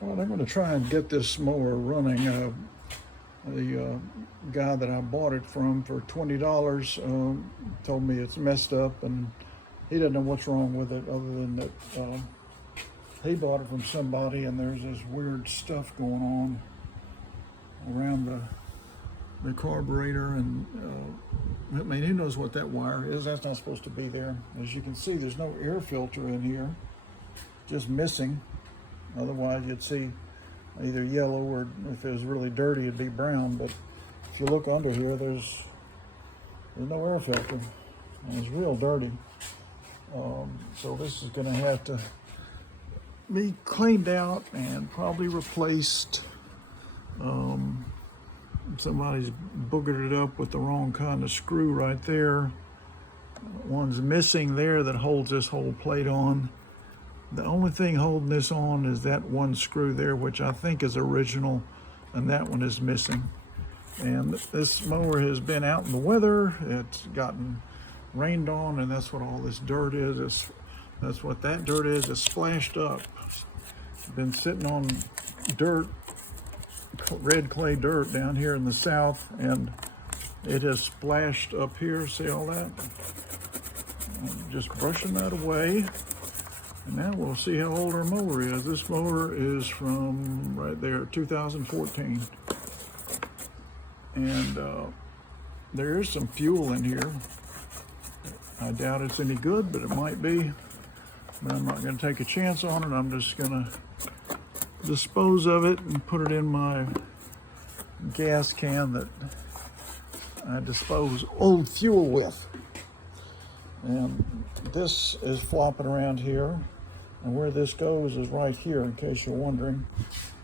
Well, I'm going to try and get this mower running. The guy that I bought it from for $20 told me it's messed up, and he doesn't know what's wrong with it other than that he bought it from somebody and there's this weird stuff going on around the carburetor, and I mean, who knows what that wire is. That's not supposed to be there. As you can see, there's no air filter in here, just missing. Otherwise you'd see either yellow, or if it was really dirty it'd be brown. But if you look under here, there's no air filter and it's real dirty. So this is going to have to be cleaned out and probably replaced. Somebody's boogered it up with the wrong kind of screw right there. One's missing there that holds this whole plate on. The only thing holding this on is that one screw there, which I think is original, and that one is missing. And this mower has been out in the weather. It's gotten rained on, and that's what all this dirt is. That's what that dirt is. It's splashed up. It's been sitting on dirt, red clay dirt down here in the south, and it has splashed up here. See all that? I'm just brushing that away. And now we'll see how old our mower is. This mower is from right there, 2014. And there is some fuel in here. I doubt it's any good, but it might be. But I'm not going to take a chance on it. I'm just going to dispose of it and put it in my gas can that I dispose old fuel with. And this is flopping around here, and where this goes is right here, in case you're wondering.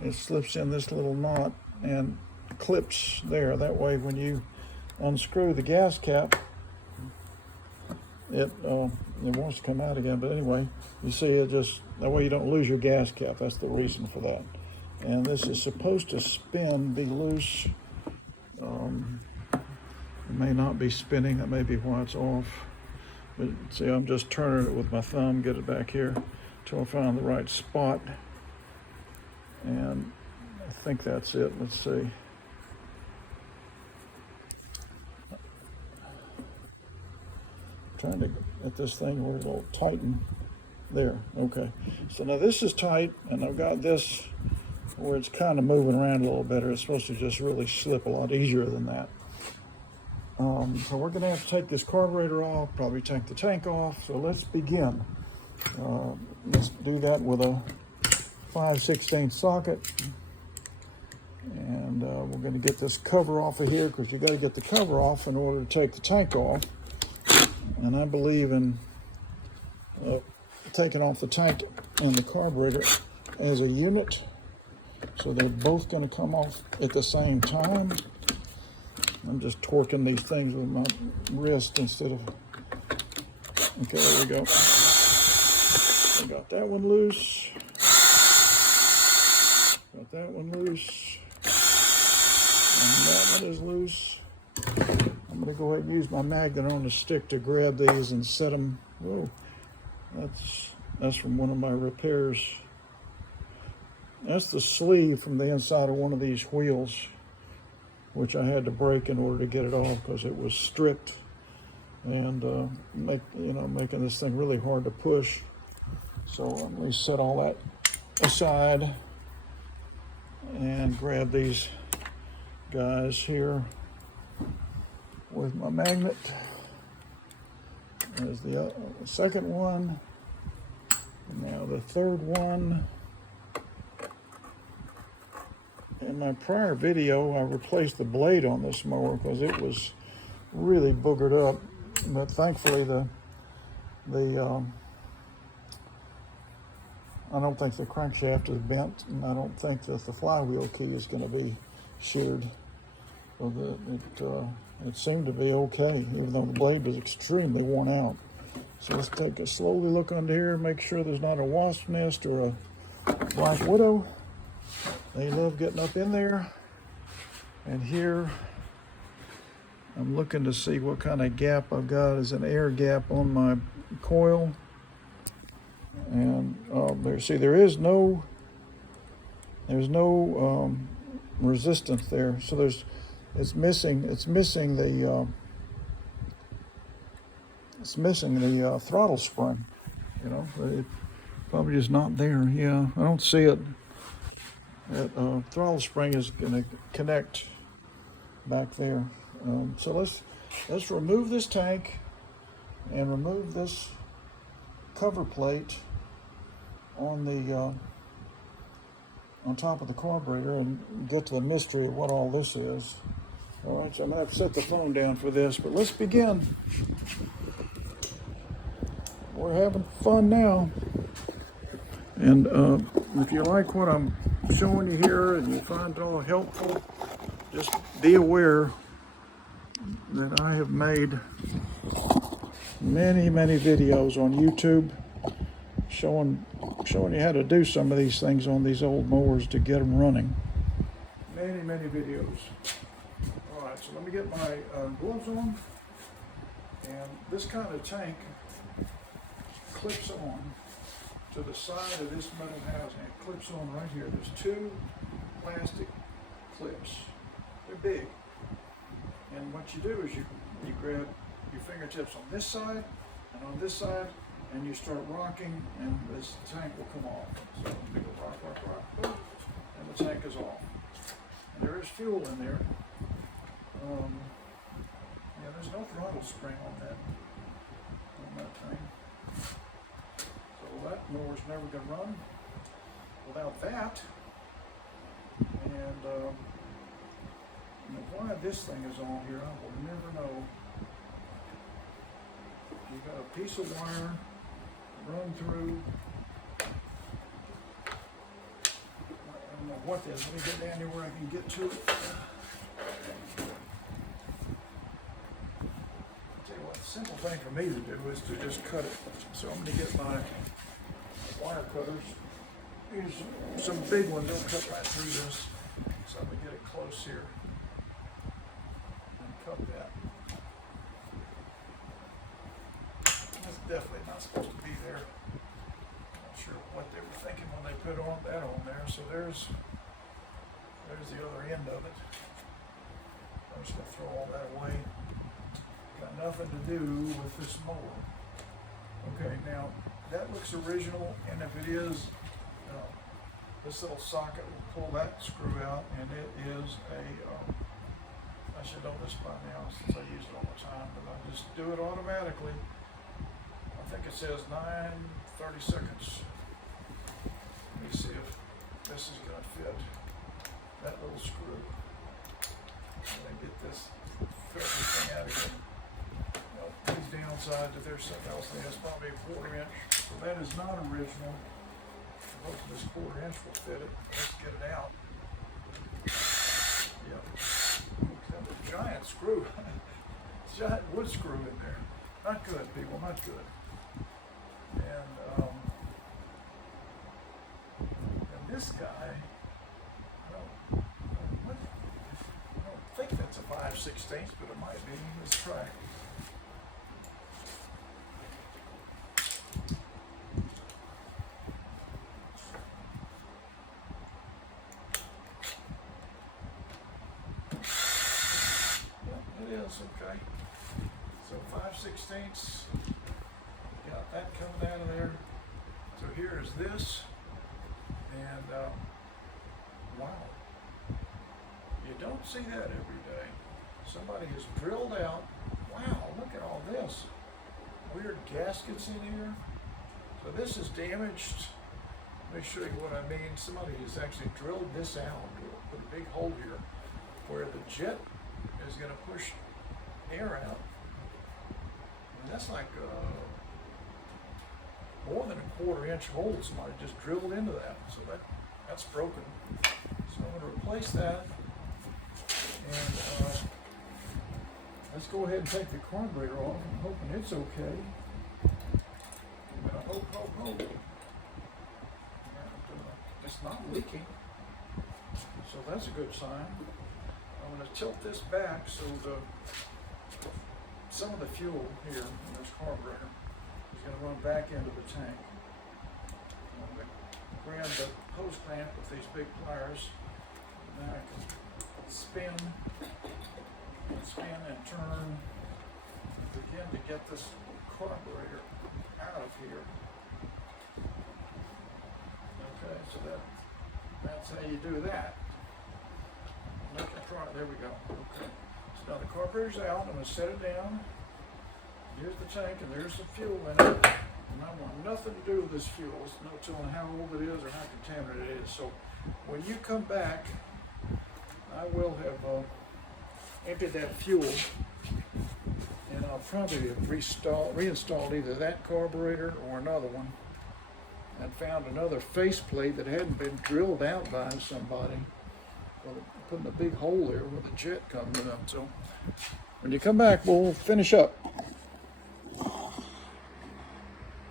It slips in this little knot and clips there. That way when you unscrew the gas cap, it wants to come out again. But anyway, you see, it just, that way you don't lose your gas cap. That's the reason for that. And this is supposed to spin, be loose. It may not be spinning. That may be why it's off. But see, I'm just turning it with my thumb, get it back here till I find the right spot. And I think that's it. Let's see. Trying to get this thing where it'll tighten. There, okay. So now this is tight, and I've got this where it's kind of moving around a little better. It's supposed to just really slip a lot easier than that. So we're going to have to take this carburetor off, probably take the tank off. So let's begin. Let's do that with a 5/16 socket. And we're going to get this cover off of here, because you got to get the cover off in order to take the tank off. And I believe in taking off the tank and the carburetor as a unit. So they're both going to come off at the same time. I'm just torquing these things with my wrist instead of... Okay, there we go. I got that one loose. Got that one loose. And that one is loose. I'm going to go ahead and use my magnet on the stick to grab these and set them. Whoa, that's from one of my repairs. That's the sleeve from the inside of one of these wheels, which I had to break in order to get it off because it was stripped, and making this thing really hard to push. So let me set all that aside and grab these guys here with my magnet. There's the second one, and now the third one. In my prior video, I replaced the blade on this mower because it was really boogered up. But thankfully, I don't think the crankshaft is bent, and I don't think that the flywheel key is going to be sheared. So it seemed to be okay, even though the blade was extremely worn out. So let's take a slowly look under here, make sure there's not a wasp nest or a black widow. They love getting up in there. And here, I'm looking to see what kind of gap I've got as an air gap on my coil. And there is no There's no resistance there, so it's missing the throttle spring. You know, it probably is not there. Yeah, I don't see it. That throttle spring is going to connect back there. So let's remove this tank and remove this cover plate on the on top of the carburetor and get to the mystery of what all this is. All right, so I'm gonna have to set the phone down for this, but let's begin. We're having fun now. And if you like what I'm showing you here and you find it all helpful, just be aware that I have made many videos on YouTube showing you how to do some of these things on these old mowers to get them running. Many videos. All right, so let me get my gloves on. And this kind of tank clips on to the side of this metal housing. It clips on right here. There's two plastic clips. They're big. And what you do is you grab your fingertips on this side and on this side, and you start rocking, and this tank will come off. So we go rock, boom, and the tank is off. And there is fuel in there. Yeah, there's no throttle spring on that thing. So that mower's never going to run without that. And why this thing is on here, I will never know. You've got a piece of wire run through. I don't know what this is. Let me get down here where I can get to it. I'll tell you what, the simple thing for me to do is to just cut it. So I'm going to get my wire cutters. Here's some big ones. They'll cut right through this. So I'm going to get it close here and cut that. That's definitely not supposed to be there. Not sure what they were thinking when they put that on there. So there's the other end of it. I'm just going to throw all that away. Got nothing to do with this mower. Okay, now that looks original, and if it is, this little socket will pull that screw out, and it is a, I should know this by now since I use it all the time, but I just do it automatically. I think it says 9/32. Let me see if this is going to fit that little screw. I'm going to get this filthy thing out again. Well, these downsides, if there's something else there, it's probably a 1/4 inch. So that is not original. Hopefully this 1/4 inch will fit it. Let's get it out. Yeah. Got a giant screw. Giant wood screw in there. Not good, people, not good. And this guy, I don't think that's a 5/16, but it might be. Let's try. Yeah, it is, okay. So 5/16. Got that coming out of there. So here is this, and wow, you don't see that every day. Somebody has drilled out, wow, look at all this. Weird gaskets in here. So this is damaged. Let me show you what I mean. Somebody has actually drilled this out, put a big hole here where the jet is going to push air out. And that's like more than a 1/4 inch hole. Somebody just drilled into that, so that's broken. So I'm going to replace that, and let's go ahead and take the carburetor off. I'm hoping it's okay. I'm going to hope. It's not leaking, so that's a good sign. I'm going to tilt this back so some of the fuel here in this carburetor is going to run back into the tank. I'm going to grab the hose clamp that with these big pliers. Now I can spin and turn and begin to get this carburetor out of here. Okay, so that's how you do that. There we go. Okay. So now the carburetor's out. I'm going to set it down. Here's the tank, and there's the fuel in it. And I want nothing to do with this fuel. It's no telling how old it is or how contaminated it is. So when you come back, I will have emptied that fuel, and I'll probably have reinstalled either that carburetor or another one, and found another faceplate that hadn't been drilled out by somebody. Well, putting a big hole there where the jet comes in. So when you come back, we'll finish up.